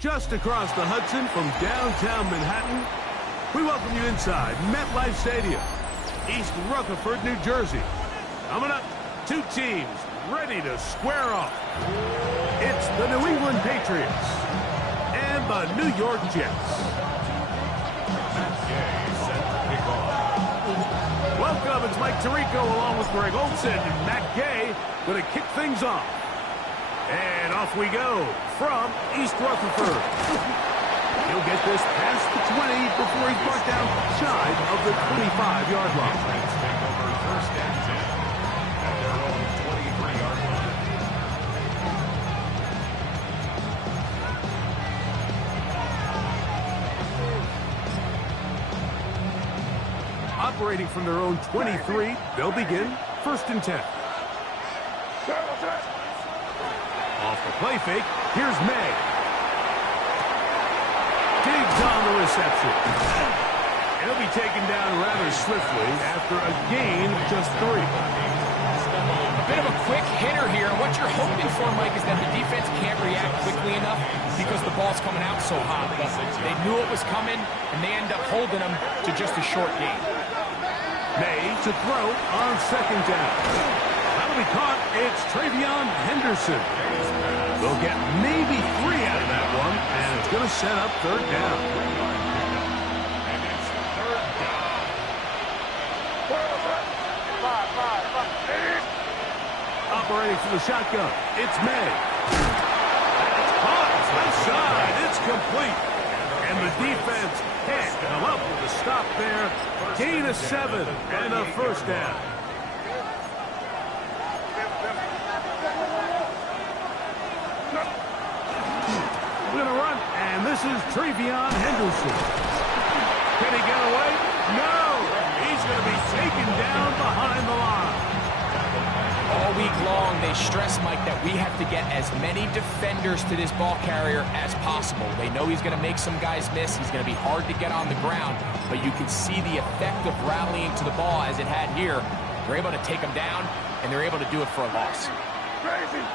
Just across the Hudson from downtown Manhattan, we welcome you inside MetLife Stadium, East Rutherford, New Jersey. Coming up, two teams ready to square off. It's the New England Patriots and the New York Jets. Welcome, it's Mike Tirico along with Greg Olson and Matt Gay going to kick things off. And off we go from East Rutherford. He'll get this past the 20 before he's brought down shy of the 25-yard line. First and 10 at their own 23-yard line. Operating from their own 23, they'll begin first and 10. Off the play fake, here's May. Digs on the reception. He'll be taken down rather swiftly after a gain of just 3. A bit of a quick hitter here. What you're hoping for, Mike, is that the defense can't react quickly enough because the ball's coming out so hot. But they knew it was coming, and they end up holding them to just a short gain. May to throw on second down. That'll be caught. It's Travion Henderson. They'll get maybe 3 out of that one, and it's going to set up third down. And it's third down. Operating from the shotgun, it's May. It's caught. Outside. It's complete. And the defense can't come up with a stop there. Gain of 7 and a first down. We're going to run, and this is Travion Henderson. Can he get away? No! He's going to be taken down behind the line. All week long, they stress, Mike, that we have to get as many defenders to this ball carrier as possible. They know he's going to make some guys miss. He's going to be hard to get on the ground, but you can see the effect of rallying to the ball as it had here. They're able to take him down, and they're able to do it for a loss. Crazy.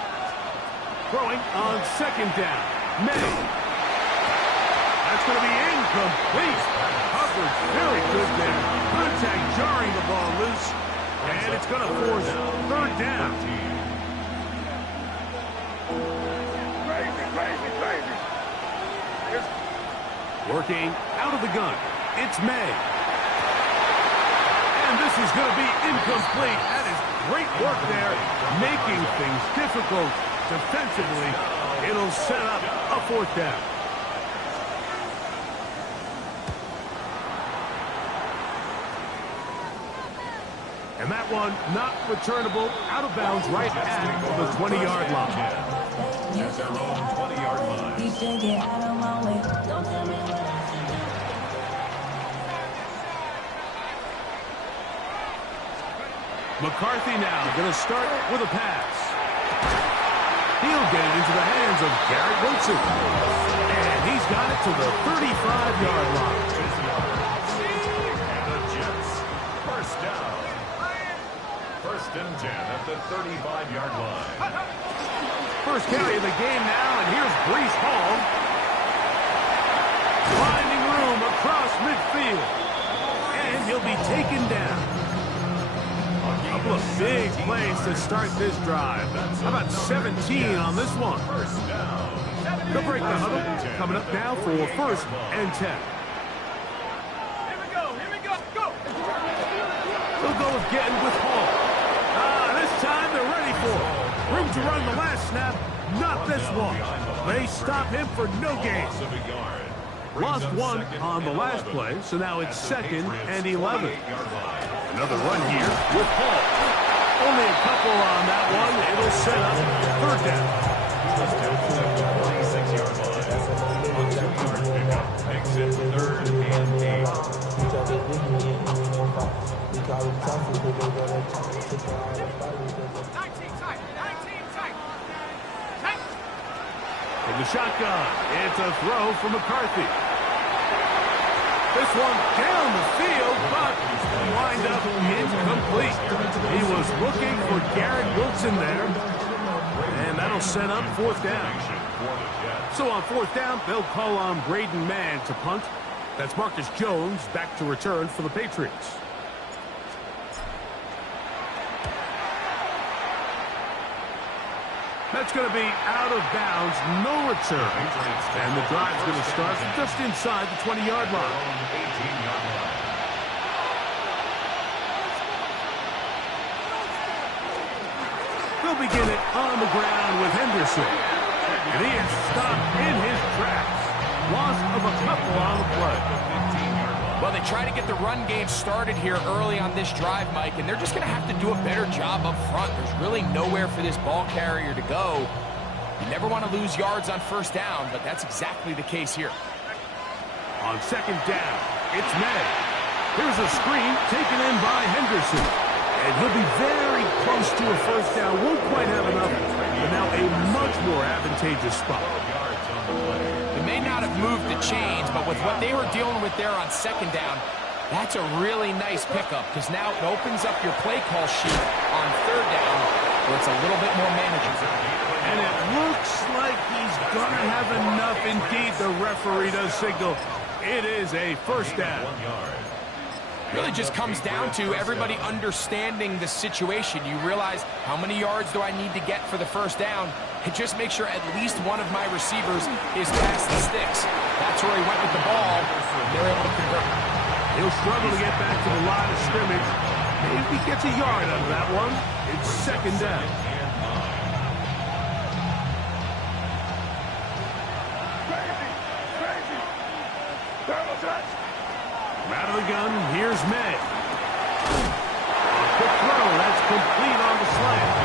Throwing on second down. May. That's going to be incomplete. Coverage very good there. Contact jarring the ball loose. And it's going to force third down. Crazy. Working out of the gun. It's May. And this is going to be incomplete. That is great work there, making things difficult defensively. It'll set up a fourth down. And that one not returnable, out of bounds right at the 20-yard line. At their own 20-yard line. McCarthy now going to start with a pass. He'll get it into the hands of Garrett Wilson. And he's got it to the 35-yard line. And the Jets. First down. First and 10 at the 35-yard line. First carry of the game now, and here's Breece Hall. Finding room across midfield. And he'll be taken down. A couple of big plays to start this drive. How about 17 on this one? They'll break the huddle. Coming up now for first and 10. Here we go. Go. They'll go again with Hall. This time they're ready for it. Room to run the last snap. Not this one. They stop him for no gain. Lost 1 on the last play, so now it's second and 11. Another run here with Hall. Only a couple on that one. It'll set up third down. First down at the 46-yard line. A 2-yard pickup makes it third and 8. In the shotgun, it's a throw from McCarthy. This one down the field, but wind up incomplete. He was looking for Garrett Wilson there, and that'll set up fourth down. for the Jets. So on fourth down, they'll call on Braden Mann to punt. That's Marcus Jones back to return for the Patriots. That's going to be out of bounds, no return. And the drive's going to start just inside the 20-yard line. 18-yard line. They'll begin it on the ground with Henderson. And he is stopped in his tracks. Loss of a couple on the play. Well, they try to get the run game started here early on this drive, Mike, and they're just going to have to do a better job up front. There's really nowhere for this ball carrier to go. You never want to lose yards on first down, but that's exactly the case here. On second down, it's May. Here's a screen taken in by Henderson. And he'll be very close to a first down. Won't quite have enough, but now a much more advantageous spot. They may not have moved the chains, but with what they were dealing with there on second down, that's a really nice pickup because now it opens up your play call sheet on third down where it's a little bit more manageable. And it looks like he's going to have enough. Indeed, the referee does signal it is a first down. Really just comes down to everybody understanding the situation. You realize how many yards do I need to get for the first down, and just make sure at least one of my receivers is past the sticks. That's where he went with the ball. They're able to convert. He'll struggle to get back to the line of scrimmage. Maybe gets a yard out of that one. It's second down. Out of the gun, here's May. A quick throw, that's complete on the slant.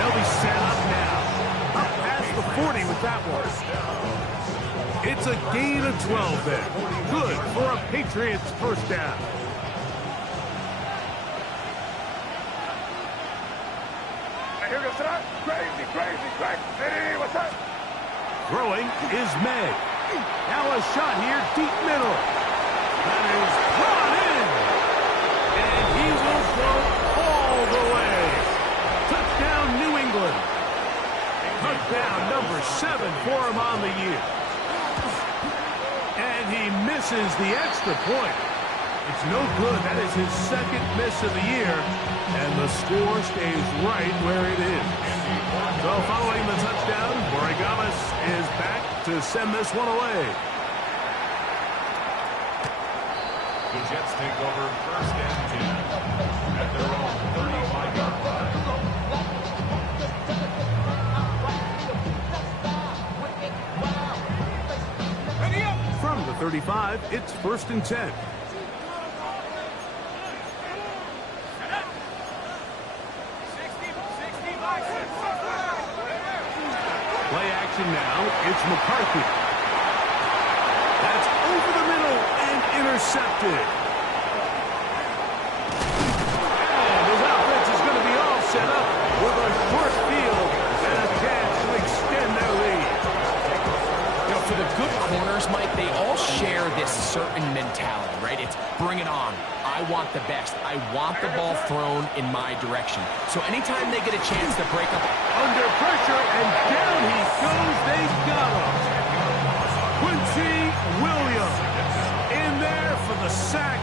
They'll be set up now. Up past the 40 with that one. It's a gain of 12 there. Good for a Patriots first down. Here goes that. Crazy. Hey, what's up? Throwing is May. Now a shot here, deep middle. That is brought in. And he will go all the way. Touchdown, New England. Touchdown number 7 for him on the year. And he misses the extra point. It's no good. That is his second miss of the year. And the score stays right where it is. So following the touchdown, Borregales is back to send this one away. The Jets take over first and 10 at their own 35-yard line. From the 35, it's first and 10. Play action now, it's McCarthy. That's over the middle and intercepted. And his offense is going to be all set up with a short field and a chance to extend their lead. You know, for the good corners, Mike, they all share this certain mentality, right? It's bring it on. I want the best. I want the ball thrown in my direction. So anytime they get a chance to break up under pressure, and down he goes. They got him. Quincy Williams in there for the sack.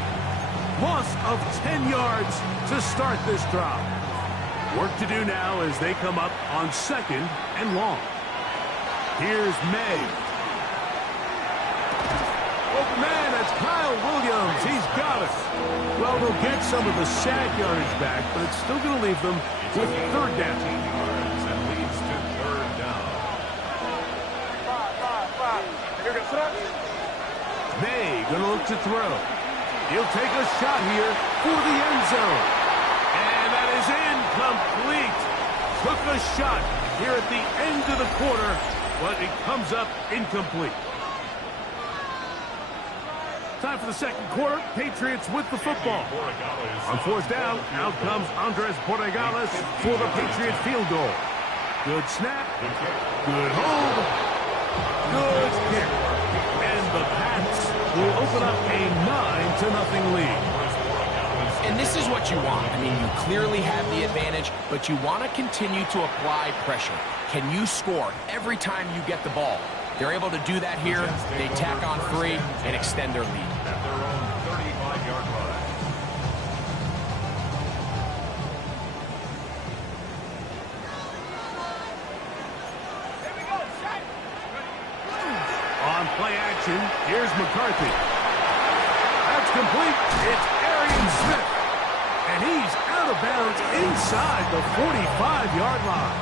Loss of 10 yards to start this drive. Work to do now as they come up on second and long. Here's May. Open man, that's Kyle Williams. He's got it. Well, they'll get some of the sack yardage back, but it's still going to leave them with third down. And leads to third down. May going to look to throw. He'll take a shot here for the end zone. And that is incomplete. Took a shot here at the end of the quarter, but it comes up incomplete. Time for the second quarter. Patriots with the football. On fourth down, out comes Andres Borregales for the Patriots field goal. Good snap. Good hold. Good kick. And the Pats will open up a 9-0 lead. And this is what you want. I mean, you clearly have the advantage, but you want to continue to apply pressure. Can you score every time you get the ball? They're able to do that here. They tack on 3 and extend their lead. At their own 35-yard line. On play action, here's McCarthy. That's complete. It's Arian Smith. And he's out of bounds inside the 45-yard line.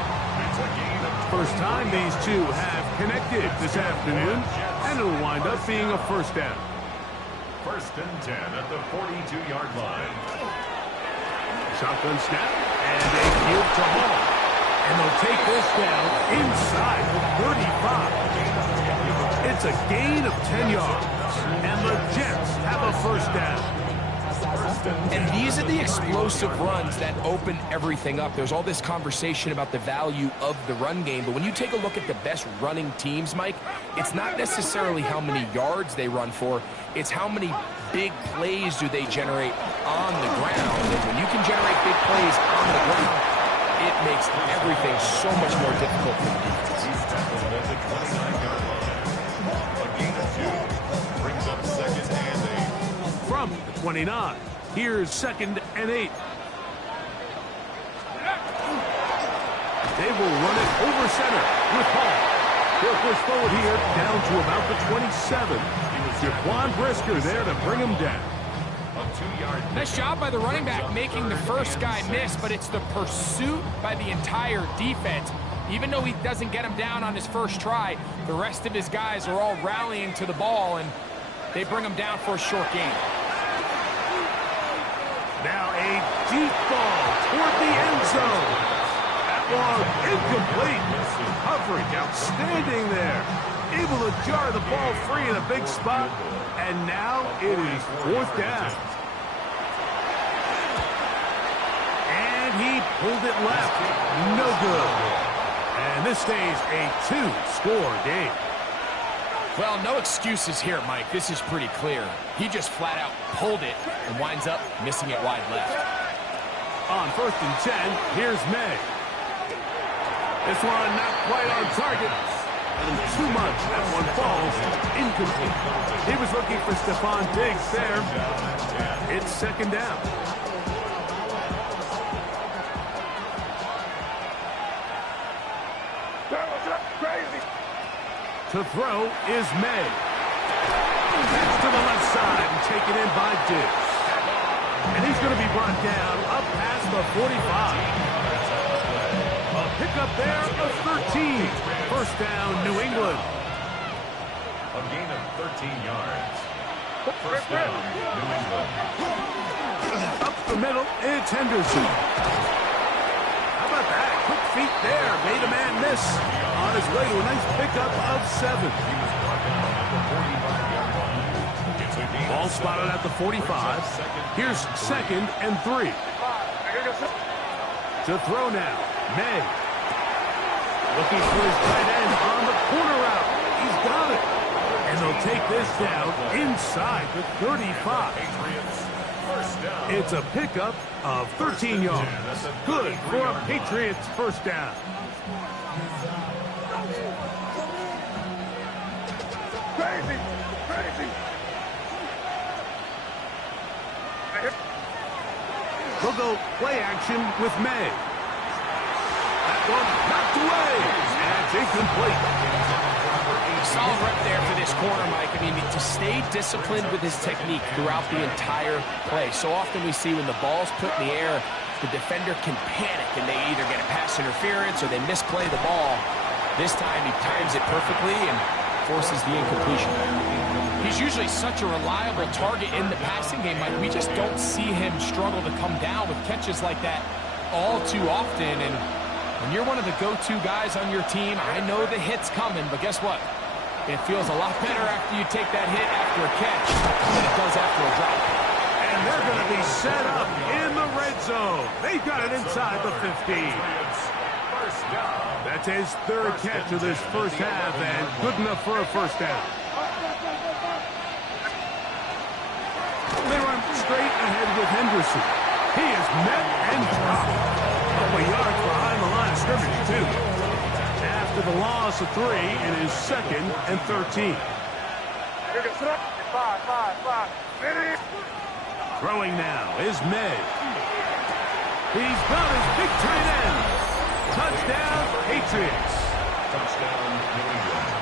It's a gain of First time these two have connected this afternoon, and it'll wind up being a first down. 1st and 10 at the 42-yard line. Shotgun snap, and a give to Hall. And they'll take this down inside the 35. It's a gain of 10 yards, and the Jets have a first down. And these are the explosive runs that open everything up. There's all this conversation about the value of the run game, but when you take a look at the best running teams, Mike, it's not necessarily how many yards they run for, it's how many big plays do they generate on the ground. And when you can generate big plays on the ground, it makes everything so much more difficult for the defense. He's tackled at the 29-yard line. A gain of 2 brings up 2nd and 8. From the 29, here's 2nd and 8. They will run it over center with Hall. They'll push forward here down to about the 27. Jaquan Brisker there to bring him down. A 2-yard. Nice job by the running back making the first guy miss, but it's the pursuit by the entire defense. Even though he doesn't get him down on his first try, the rest of his guys are all rallying to the ball, and they bring him down for a short gain. Now a deep ball toward the end zone. That one incomplete. Coverage outstanding there. Able to jar the ball free in a big spot. And now it is 4th down. And he pulled it left. No good. And this stays a 2-score game. Well, no excuses here, Mike. This is pretty clear. He just flat out pulled it and winds up missing it wide left. On 1st and 10, here's May. This one not quite on target. And too much. That one falls incomplete. He was looking for Stephon Diggs there. It's 2nd down. Crazy. To throw is May. That's to the left side and taken in by Diggs. And he's going to be brought down up past the 45. A pickup there of 13. First down, New England. A gain of 13 yards. First down, New England. Up the middle, it's Henderson. How about that? Quick feet there. Made a man miss. On his way to a nice pickup of 7. He was brought down at the 45-yard line. It's a gain. Ball spotted at the 45. Here's 2nd and 3. To throw now, May. Looking for his tight end on the corner route. He's got it. And they'll take this down inside the 35. First down. It's a pickup of 13 yards. Good for a Patriots first down. Crazy. Crazy. They'll go play action with May. That one knocked away. And it's incomplete. Solid rep there for this corner, Mike. I mean, to stay disciplined with his technique throughout the entire play. So often we see when the ball's put in the air, the defender can panic and they either get a pass interference or they misplay the ball. This time he times it perfectly and forces the incompletion. He's usually such a reliable target in the passing game, Mike. We just don't see him struggle to come down with catches like that all too often. And when you're one of the go-to guys on your team, I know the hit's coming, but guess what? It feels a lot better after you take that hit after a catch than it does after a drop. And they're going to be set up in the red zone. They've got it inside the 15. First down. That's his 3rd catch of this first half, and good enough for a first down. They run straight ahead with Henderson. He is met and dropped. Couple of yards behind the line of scrimmage, too. After the loss of 3, it is 2nd and 13. Throwing now is May. He's got his big tight end. Touchdown, Patriots. Touchdown, New England.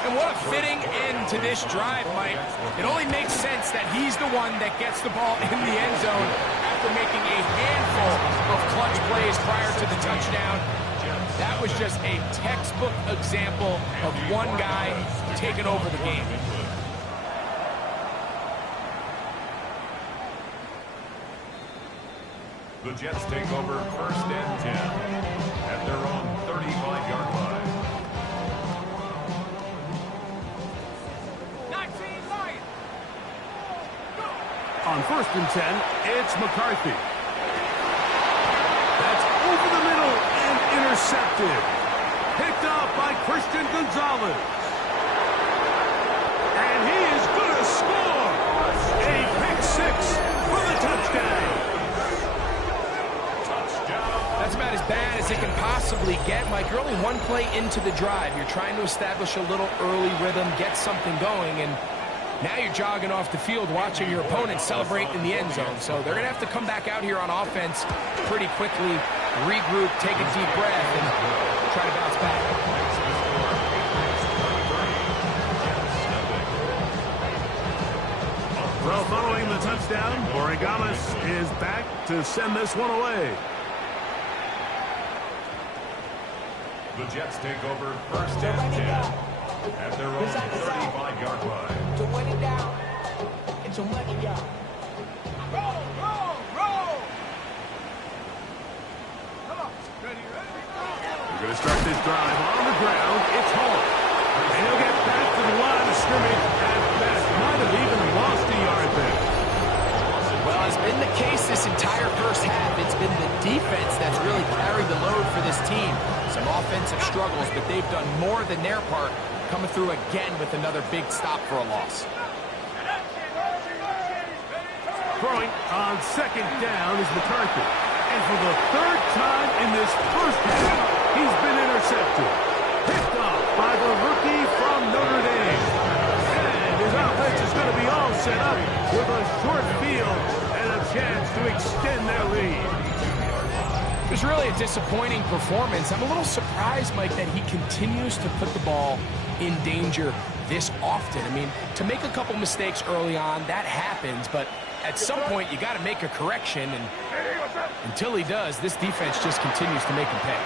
And what a fitting end to this drive, Mike. It only makes sense that he's the one that gets the ball in the end zone after making a handful of clutch plays prior to the touchdown. That was just a textbook example of one guy taking over the game. The Jets take over 1st and 10 at their own 35-yard line. On 1st and 10, it's McCarthy. That's over the middle and intercepted. Picked off by Christian Gonzalez. And he is going to score. A pick 6 for the touchdown. That's about as bad as it can possibly get, Mike. You're only one play into the drive. You're trying to establish a little early rhythm, get something going, and now you're jogging off the field watching your opponent celebrate in the end zone. So they're going to have to come back out here on offense pretty quickly, regroup, take a deep breath, and try to bounce back. Well, following the touchdown, Borregales is back to send this one away. The Jets take over 1st and 10 at their own 35-yard line. To win it down, it's your money, y'all. Roll, roll, roll. Come on, ready? We're going to start this drive on the ground. It's Hall. And he'll get back to the line of scrimmage at best. Might have even lost a yard there. Well, it's been the case this entire first half. It's been the defense that's really carried the load for this team. Some offensive struggles, but they've done more than their part, coming through again with another big stop for a loss. Throwing on 2nd down is McCarthy. And for the 3rd time in this first half, he's been intercepted. Picked off by the rookie from Notre Dame. And his offense is going to be all set up with a short field and a chance to extend their lead. It was really a disappointing performance. I'm a little surprised, Mike, that he continues to put the ball in danger this often. I mean, to make a couple mistakes early on, that happens, but at some point you got to make a correction, and until he does, this defense just continues to make him pay.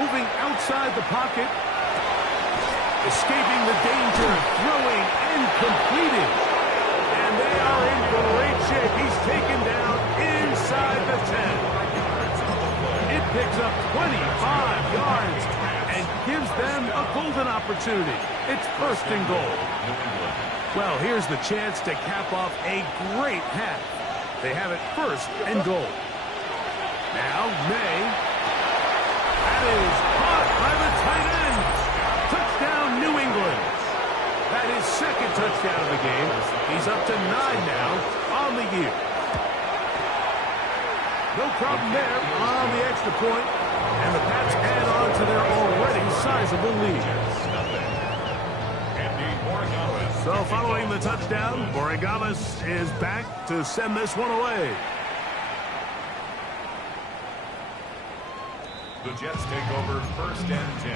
Moving outside the pocket, escaping the danger, throwing and completing. And they are in great shape. He's taken down inside the 10. It picks up 25 yards and gives them a golden opportunity. It's 1st and goal. Well, here's the chance to cap off a great half. They have it 1st and goal. Now, May. That is caught by the tight end. Touchdown, New England. That is 2nd touchdown of the game. He's up to 9 now on the year. No problem there on the extra point, and the Pats add on to their already sizable lead. So following the touchdown, Borregales is back to send this one away. The Jets take over 1st and 10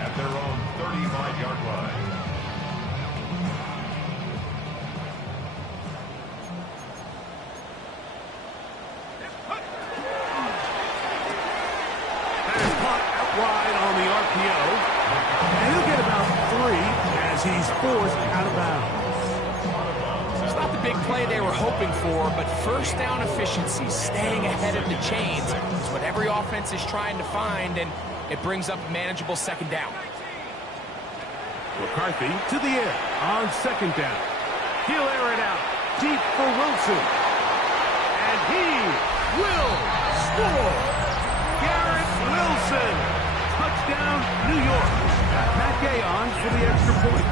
at their own 35-yard line. Wide on the RPO, and he'll get about 3 as he's forced out of bounds. It's not the big play they were hoping for, but 1st down efficiency, staying ahead of the chains, is what every offense is trying to find, and it brings up a manageable 2nd down. McCarthy to the air on 2nd down. He'll air it out deep for Wilson, and he will score. Garrett Wilson. Touchdown, New York. Matt Gay on for the extra point.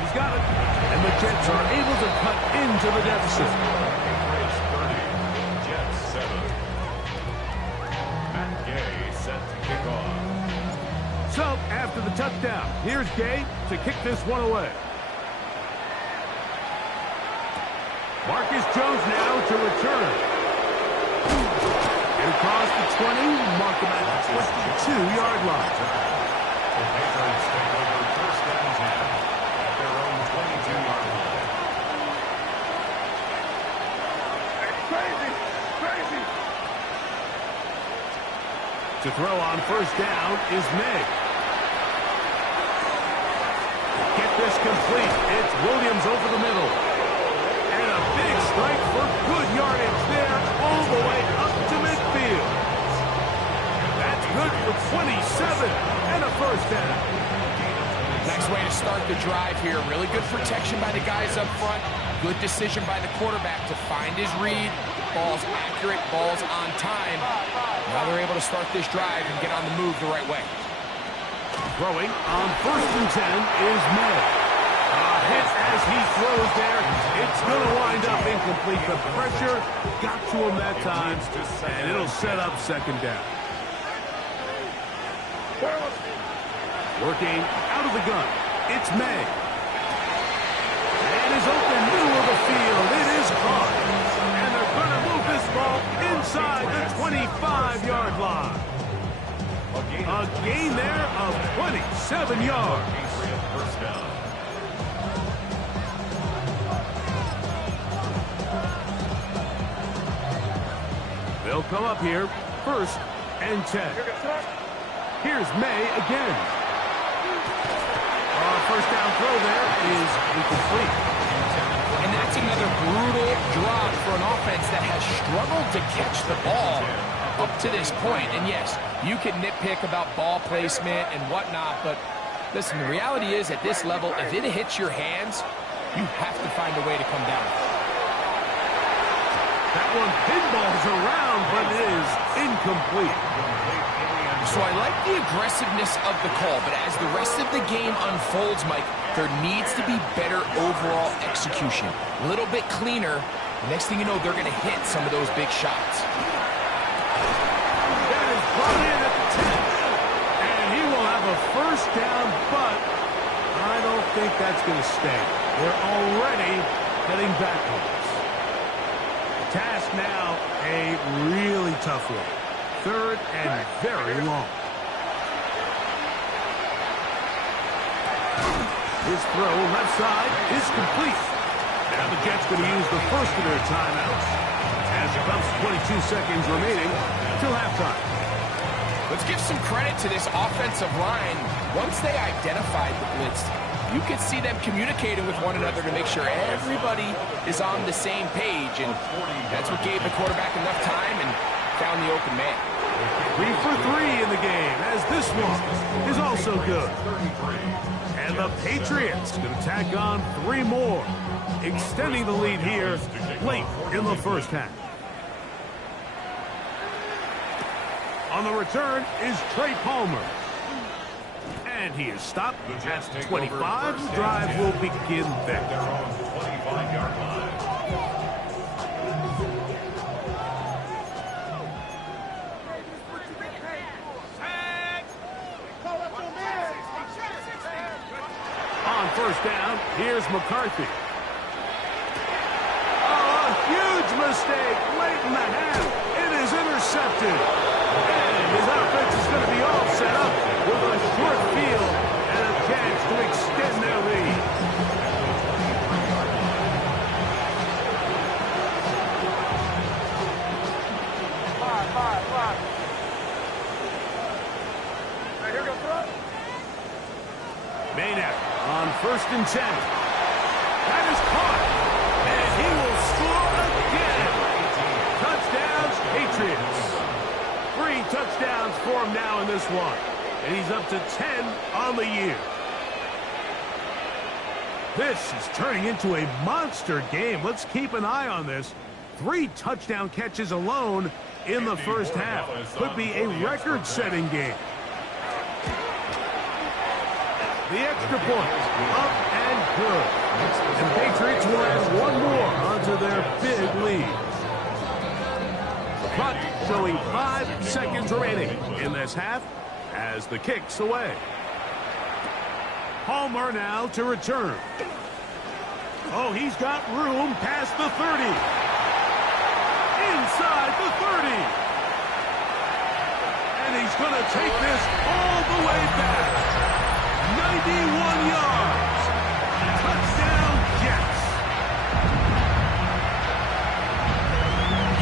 He's got it. cut into the deficit. Patriots 30, Jets 7. Matt Gay set to kick off. So, after the touchdown, here's Gay to kick this one away. Marcus Jones now to return. Get across the 20, mark him at the 22-yard line. The Patriots take over first and 10 at their own 22-yard line. Crazy, crazy. To throw on first down is May. Get this complete. It's Williams over the middle. And a big strike for good yardage there all the way up to midfield. That's good for 27 and a first down. Nice way to start the drive here. Really good protection by the guys up front. Good decision by the quarterback to find his read. Ball's accurate, ball's on time. Now they're able to start this drive and get on the move the right way. Throwing on first and 10 is May. Hit as he throws there. It's going to wind up incomplete. The pressure got to him that time, and it'll set up second down. Working out of the gun, it's May. And is open middle of the field. It is caught. And they're going to move this ball inside the 25-yard line. A gain there of 27 yards. First down. They'll come up here, first and 10. Here's May again. First down throw there is incomplete. And that's another brutal drop for an offense that has struggled to catch the ball up to this point. And yes, you can nitpick about ball placement and whatnot, but listen, the reality is at this level, if it hits your hands, you have to find a way to come down. That one pinballs around, but it is incomplete. So I like the aggressiveness of the call, but as the rest of the game unfolds, Mike, there needs to be better overall execution. A little bit cleaner. Next thing you know, they're going to hit some of those big shots. That is brought in at the 10. And he will have a first down, but I don't think that's going to stay. They're already heading backwards. The task now, a really tough one. Third and very long. His throw left side is complete. Now the Jets going to use the first of their timeouts as it comes to 22 seconds remaining till halftime. Let's give some credit to this offensive line. Once they identified the blitz, you could see them communicating with one another to make sure everybody is on the same page, and that's what gave the quarterback enough time and found the open man. 3 for 3 in the game, as this one is also good. And the Patriots going to tack on 3 more, extending the lead here late in the first half. On the return is Trey Palmer. And he is stopped at 25. The drive will begin there. Their own 25-yard line. On first down, here's McCarthy. Oh, a huge mistake late in the half. It is intercepted. And his offense is going to be all set up with a short field and a chance to extend their lead. Maynard on first and 10. That is caught. And he will score again. Touchdowns, Patriots. 3 touchdowns for him now in this one. And he's up to 10 on the year. This is turning into a monster game. Let's keep an eye on this. 3 touchdown catches alone in the first half. Could be a record-setting game. The extra point. Up and good. And Patriots will add one more onto their big lead. The clock showing 5 seconds remaining in this half as the kick's away. Palmer now to return. Oh, he's got room past the 30. Inside the 30. And he's going to take this all the way back. 91 yards. Touchdown, Jets.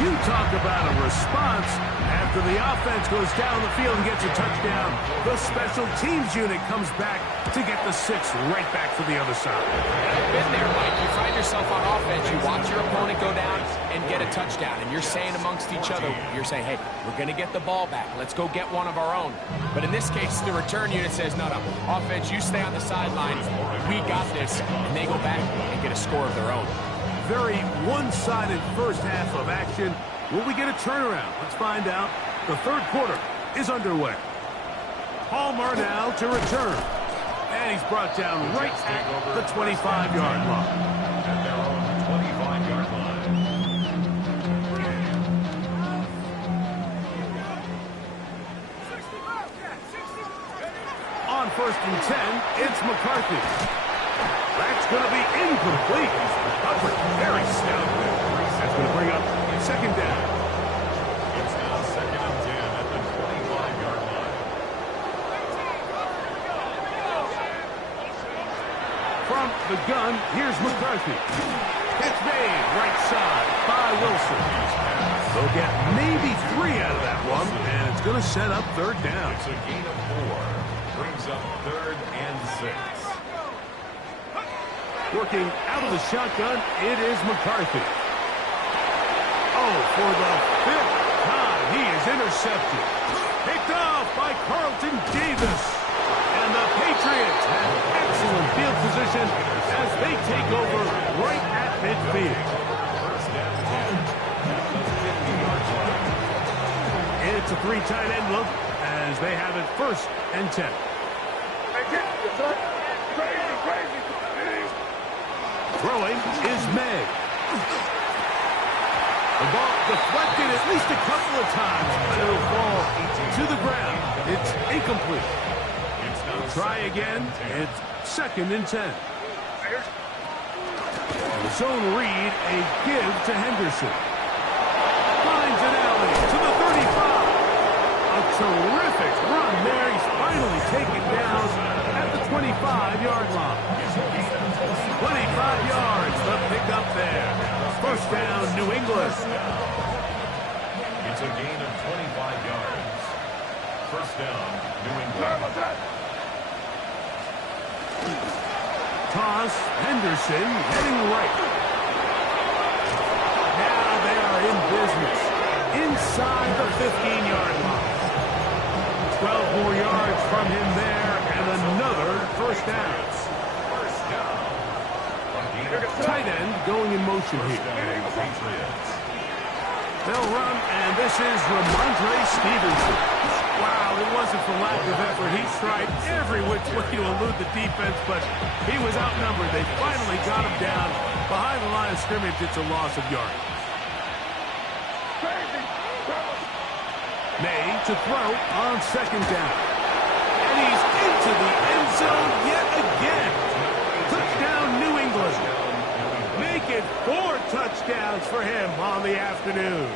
You talk about a response. After the offense goes down the field and gets a touchdown, the special teams unit comes back to get the 6 right back for the other side. I've been there, Mike. You find yourself on offense, you watch your opponent go down and get a touchdown, and you're saying amongst each other, you're saying, hey, we're going to get the ball back. Let's go get one of our own. But in this case, the return unit says, no, offense, you stay on the sidelines. We got this. And they go back and get a score of their own. Very one-sided first half of action. Will we get a turnaround? Let's find out. The third quarter is underway. Palmer now to return. And he's brought down right at the 25-yard line. At their own 25-yard line. On 1st and 10, it's McCarthy. That's going to be incomplete. Coverage very stout there. That's going to bring up second down. It's now 2nd and 10 at the 25-yard line. From the gun, here's McCarthy. It's made right side by Wilson. They'll get maybe 3 out of that one, and it's going to set up third down. It's a gain of 4. Brings up 3rd and 6. Working out of the shotgun, it is McCarthy. Oh, for the 5th time, he is intercepted. Picked off by Carlton Davis. And the Patriots have excellent field position as they take over right at midfield. First down 10 at the 50-yard line. It's a 3 tight end look as they have it 1st and 10. Crazy. Throwing is May. The ball deflected at least a couple of times, but it'll fall to the ground. It's incomplete. Try again. It's 2nd and 10. The zone read, a give to Henderson. Finds an alley to the 35. A terrific run there. He's finally taken down at the 25-yard line. 25 yards, the pickup there. First down, New England. It's a gain of 25 yards. First down, New England. Toss, Henderson heading right. Now they are in business. Inside the 15-yard line. 12 more yards from him there, and another first down. Tight end going in motion here. They'll run, and this is Ramondre Stevenson. Wow, it wasn't for lack of effort. He tried every which way to elude the defense, but he was outnumbered. They finally got him down. Behind the line of scrimmage, it's a loss of yards. May to throw on 2nd down. And he's into the end zone yet again. Touchdown, New England. Make it 4 touchdowns for him on the afternoon.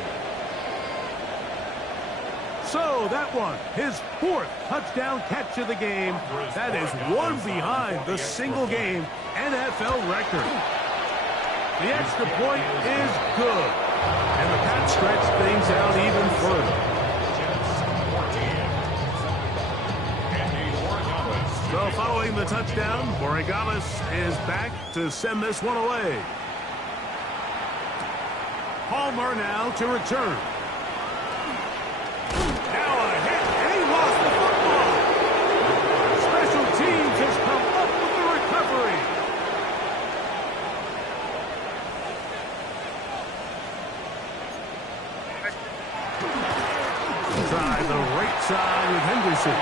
So that one, his 4th touchdown catch of the game. That is one behind the single-game NFL record. The extra point is good. And the Pats stretch things out even further. So following the touchdown, Borregales is back to send this one away. Palmer now to return. Now a hit, and he lost the football. Special teams has come up with the recovery. Try the right side with Henderson.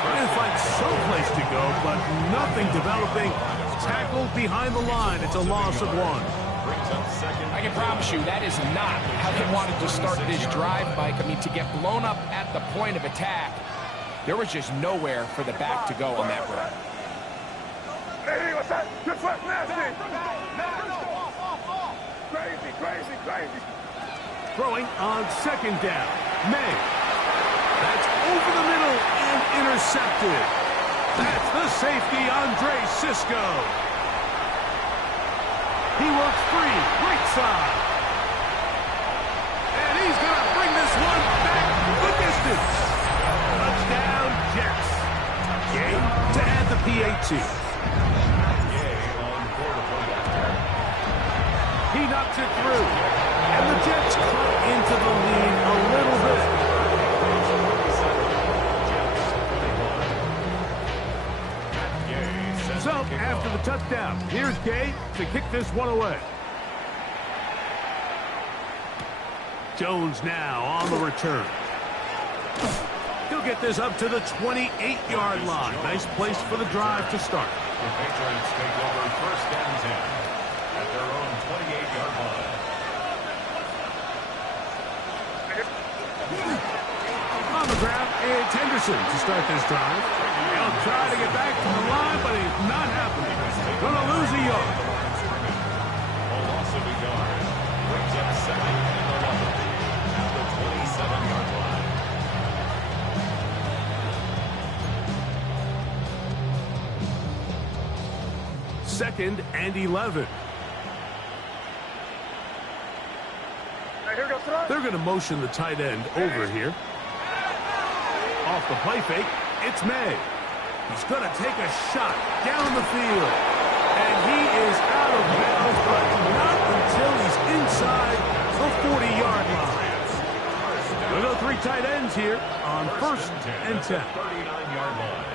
Trying to find someplace to go. but nothing developing. Tackled behind the line. It's a loss of 1. I can promise you that is not how they wanted to start this drive, Mike. I mean, to get blown up at the point of attack, there was just nowhere for the back to go on that run. Hey, what's that? Good foot, nasty. Crazy, crazy, crazy. Throwing on 2nd down. May. That's over the middle and intercepted. That's the safety, Andre Cisco. He works free, right side. And he's going to bring this one back the distance. Touchdown, Jets. Game to add the PAT. He knocks it through. And the Jets cut into the lead a little bit. So, after the touchdown, here's Gay to kick this one away. Jones now on the return. He'll get this up to the 28-yard line. Nice place for the drive to start. The Patriots take over 1st and 10 at their own 28-yard line. On the ground, it's Henderson to start this drive. He'll try to get back to the line, but it's not happening. Gonna lose a yard. A loss of a yard. Brings up 2nd and 11 at the 27-yard line. Second and 11. They're going to motion the tight end over here. Off the play fake, it's May. He's going to take a shot down the field. And he is out of bounds, but not until he's inside the 40-yard line. We'll go 3 tight ends here on 1st and 10. 39-yard line.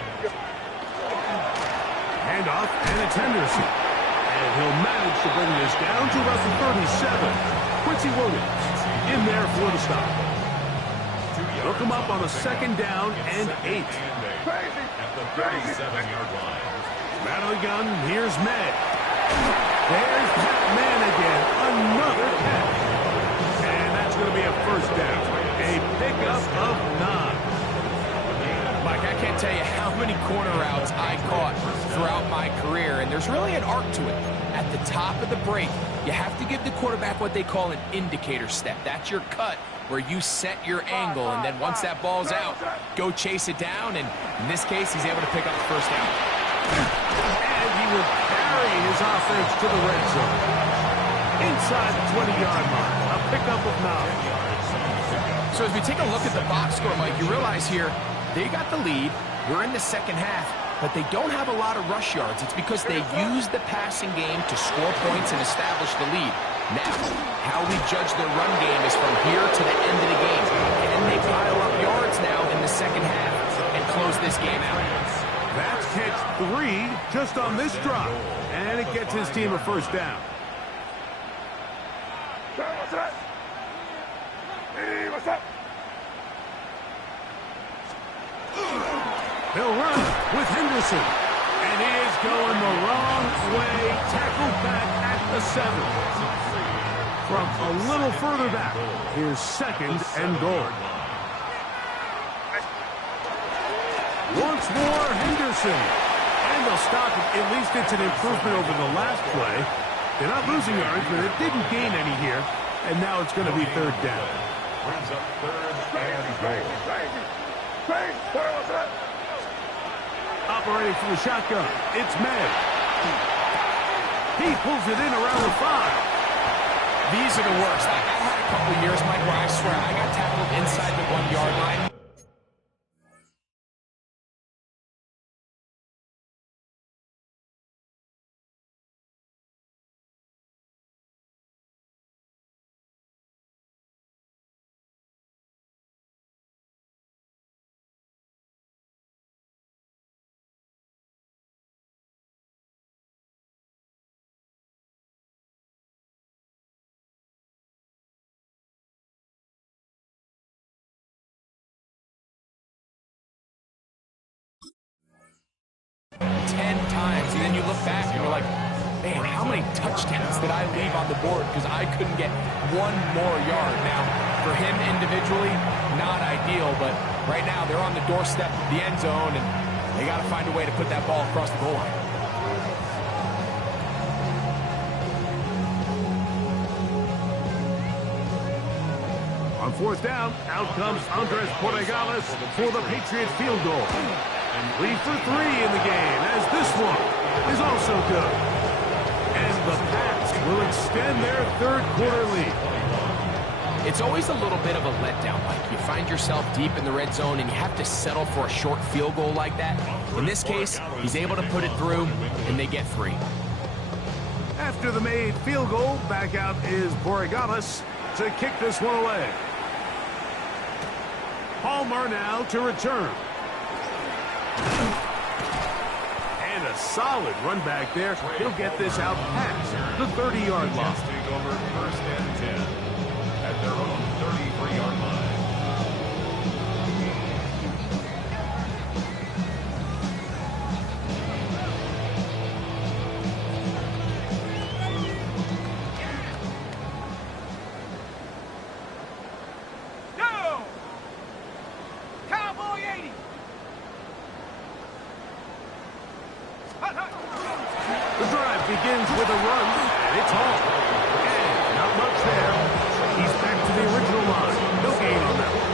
Handoff, and it's Henderson. And he'll manage to bring this down to about the 37. Quincy Williams in there for the stop. Look him up on a 2nd down and 8. At the 37-yard line. Battling gun, here's May. There's that man again. Another catch. And that's going to be a 1st down. A pickup of 9. Mike, I can't tell you how many corner routes I caught throughout my career, and there's really an art to it. At the top of the break, you have to give the quarterback what they call an indicator step. That's your cut where you set your angle, and then once that ball's out, go chase it down, and in this case, he's able to pick up the 1st down. And he will carry his offense to the red zone. Inside the 20-yard line, a pickup of 9. So as we take a look at the box score, Mike, you realize here, they got the lead. We're in the 2nd half, but they don't have a lot of rush yards. It's because they use the passing game to score points and establish the lead. Now, how we judge their run game is from here to the end of the game. Can they pile up yards now in the 2nd half and close this game out? That's catch 3 just on this drive. And it gets his team a 1st down. What's that? Hey, what's that? He'll run with Henderson. And he is going the wrong way. Tackled back at the 7. From a little further back, here's 2nd and goal. Once more, Henderson. And they'll stop it. At least it's an improvement over the last play. They're not losing yards, but it didn't gain any here. And now it's going to be 3rd down. Brings up 3rd and goal. What's that? Operating from the shotgun, it's May. He pulls it in around the 5. These are the worst. I had a couple of years, Mike, where I swear I got tackled inside the 1-yard line. look back and you're like, man, how many touchdowns did I leave on the board because I couldn't get one more yard? Now, for him individually, not ideal, but right now they're on the doorstep of the end zone, and they got to find a way to put that ball across the goal line. On fourth down, out comes Andres Borregales for the Patriots field goal. And 3 for 3 in the game, as this one is also good. And the Pats will extend their third quarter lead. It's always a little bit of a letdown, Mike. You find yourself deep in the red zone, and you have to settle for a short field goal like that. In this case, he's able to put it through, and they get 3. After the made field goal, back out is Borregales to kick this one away. Palmer now to return. And a solid run back there. He'll get this out past the 30-yard line. Take over first and 10 at their own 33-yard line. The drive begins with a run, and it's all. And not much there. He's back to the original line. No gain on that one.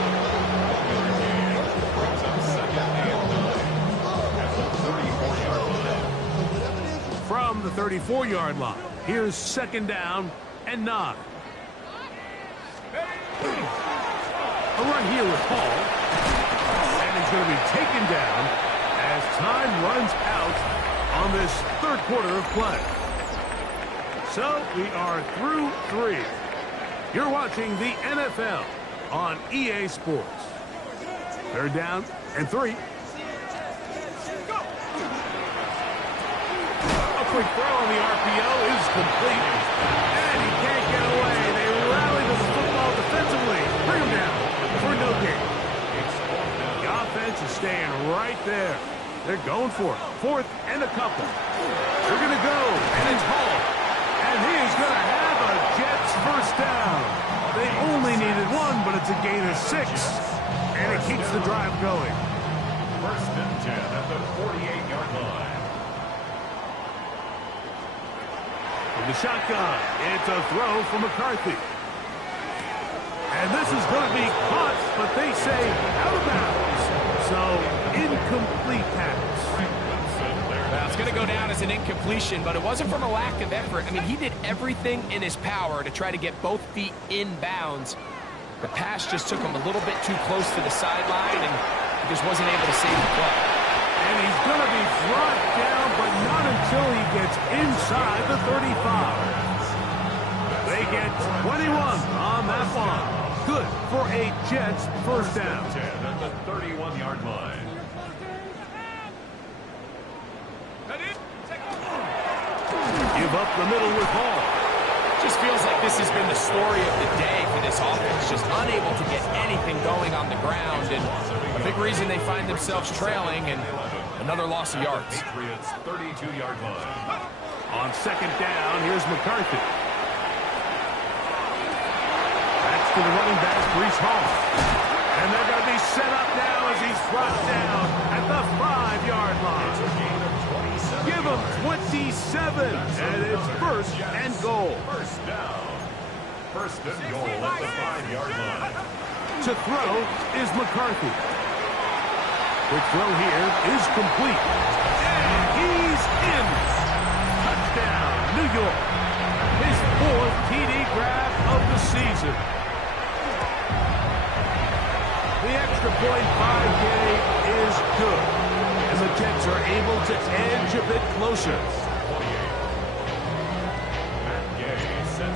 From the 34-yard line, here's second down and 9. A run here with Hall. And he's going to be taken down as time runs out on this third quarter of play. So we are through 3. You're watching the NFL on EA Sports. Third down and 3. A quick throw on the RPO is complete. And he can't get away. They rally to the football defensively. Bring him down for no gain. The offense is staying right there. They're going for it. Fourth and a couple. They're going to go, and it's Hall. And he is going to have a Jets first down. They only needed 1, but it's a gain of 6. And it keeps the drive going. First and 10 at the 48-yard line. From the shotgun, it's a throw from McCarthy. And this is going to be caught, but they say out of bounds. So, incomplete pass. Well, it's going to go down as an incompletion, but it wasn't from a lack of effort. I mean, he did everything in his power to try to get both feet in bounds. The pass just took him a little bit too close to the sideline, and he just wasn't able to save the play. And he's going to be brought down, but not until he gets inside the 35. They get 21 on that one. Good for a Jets first down. 10 at the 31-yard line. Give up the middle with Hall. Just feels like this has been the story of the day for this offense. Just unable to get anything going on the ground, and a big reason they find themselves trailing, and another loss of yards. Patriots 32-yard line. On second down, here's McCarthy. That's to the running back, Breece Hall. And they're going to be set up now as he's brought down at the 5-yard line. Give him 27, and it's first and goal. First down. First and goal at the 5-yard line. To throw is McCarthy. Quick throw here is complete. And he's in. Touchdown, New York. His 4th TD grab of the season. The extra point by Gay is good, and the Jets are able to edge a bit closer.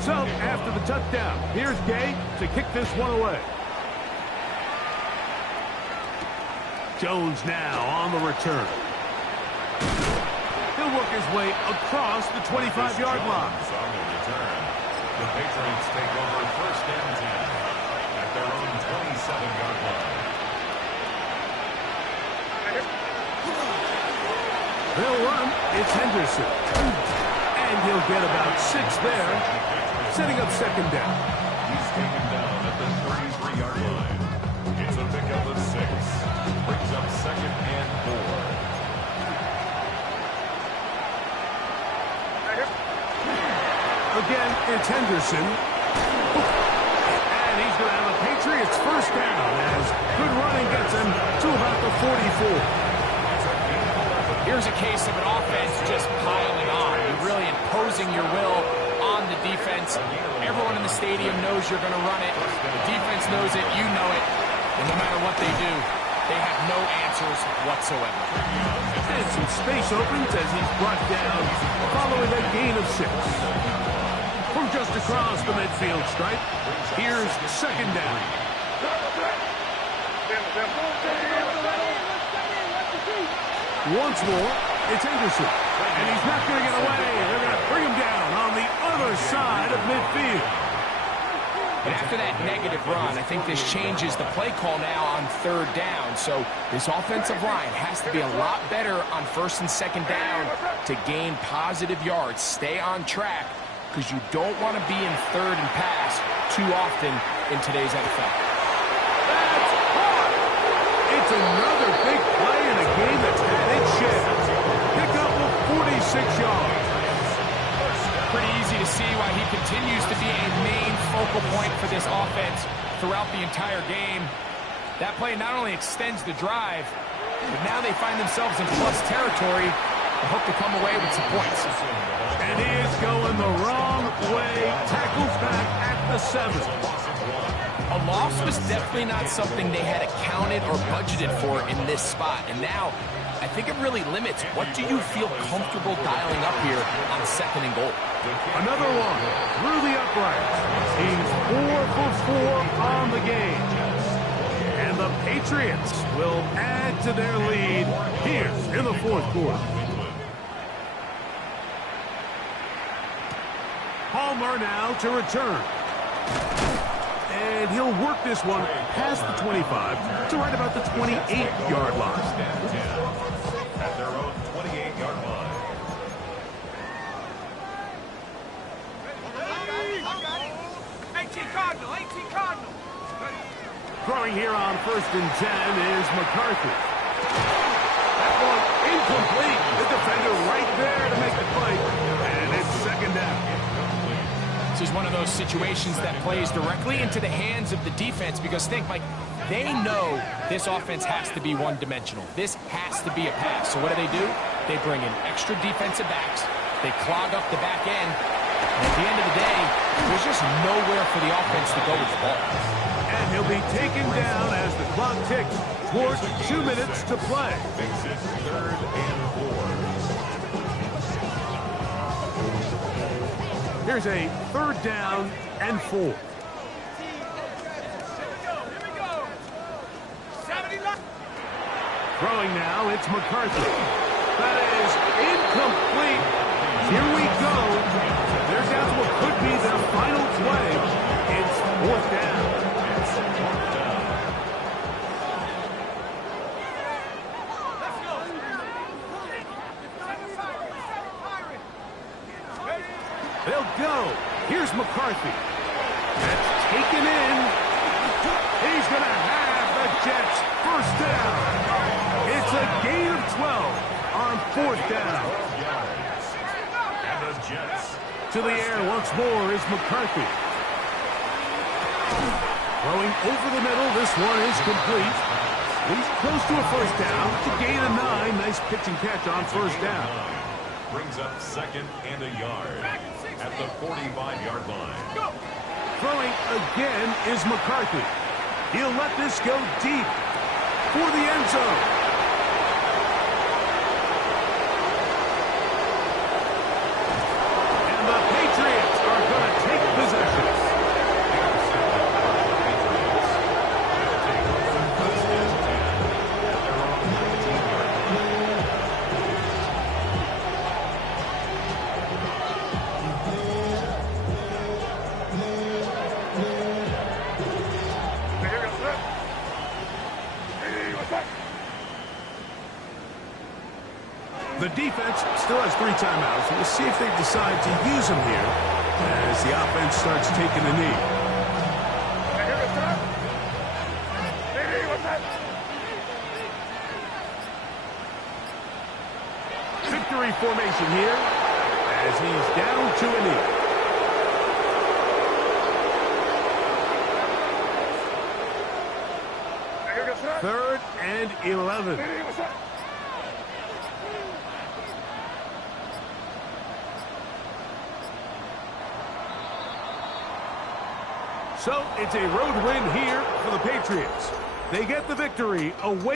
So, after the touchdown, here's Gay to kick this one away. Jones now on the return. He'll work his way across the 25-yard line. On the return, the Patriots take over first and 10 at their own 27-yard line. They'll run. It's Henderson. And he'll get about 6 there, setting up second down. He's taken down at the 33-yard line. It's a pickup of 6. Brings up second and 4. Again, it's Henderson. And he's going to have a Patriots first down as good running gets him to about the 44. Here's a case of an offense just piling on. You're really imposing your will on the defense. Everyone in the stadium knows you're going to run it. The defense knows it. You know it. And no matter what they do, they have no answers whatsoever. And some space opens as he's brought down following a gain of 6. From just across the midfield stripe, here's second down. Once more, it's Henderson. And he's not going to get away. They're going to bring him down on the other side of midfield. And after that negative run, I think this changes the play call now on third down. So this offensive line has to be a lot better on first and second down to gain positive yards. Stay on track because you don't want to be in third and pass too often in today's NFL. That's hard. It's another big play in a game that's had its share. Pick up of 46 yards. Pretty easy to see why he continues to be a main focal point for this offense throughout the entire game. That play not only extends the drive, but now they find themselves in plus territory and hope to come away with some points. And he is going the wrong way. Tackles back at the 7. A loss was definitely not something they had accounted or budgeted for in this spot. And now, I think it really limits what do you feel comfortable dialing up here on second and goal. Another one through the uprights. He's 4 for 4 on the game. And the Patriots will add to their lead here in the fourth quarter. Palmer now to return. And he'll work this one past the 25 to right about the 28-yard line. At their own 28-yard line. Throwing here on first and 10 is McCarthy. That one incomplete. The defender right there to make the play. And it's second down. This is one of those situations that plays directly into the hands of the defense because think, Mike, they know this offense has to be one-dimensional. This has to be a pass. So what do? They bring in extra defensive backs. They clog up the back end. And at the end of the day, there's just nowhere for the offense to go with the ball. And he'll be taken down as the clock ticks towards 2 minutes to play. Makes it third and 4. Here's a third down and 4. Throwing now, it's McCarthy. That is incomplete. Here we go. They're down to what could be their final play. It's fourth down. They'll go. Here's McCarthy. That's taken in. He's going to have the Jets first down. It's a gain of 12 on fourth down. And the Jets. To the air once more is McCarthy. Throwing over the middle. This one is complete. He's close to a first down. It's a gain of 9. Nice pitch and catch on first down. Brings up second and a yard at the 45-yard line. Throwing again is McCarthy. He'll let this go deep for the end zone. And the Patriots are going to take possession. defense still has 3 timeouts. We'll see if they decide to use them here as the offense starts taking a knee. Victory formation here as he's down to a knee. Third and 11. So it's a road win here for the Patriots. They get the victory away.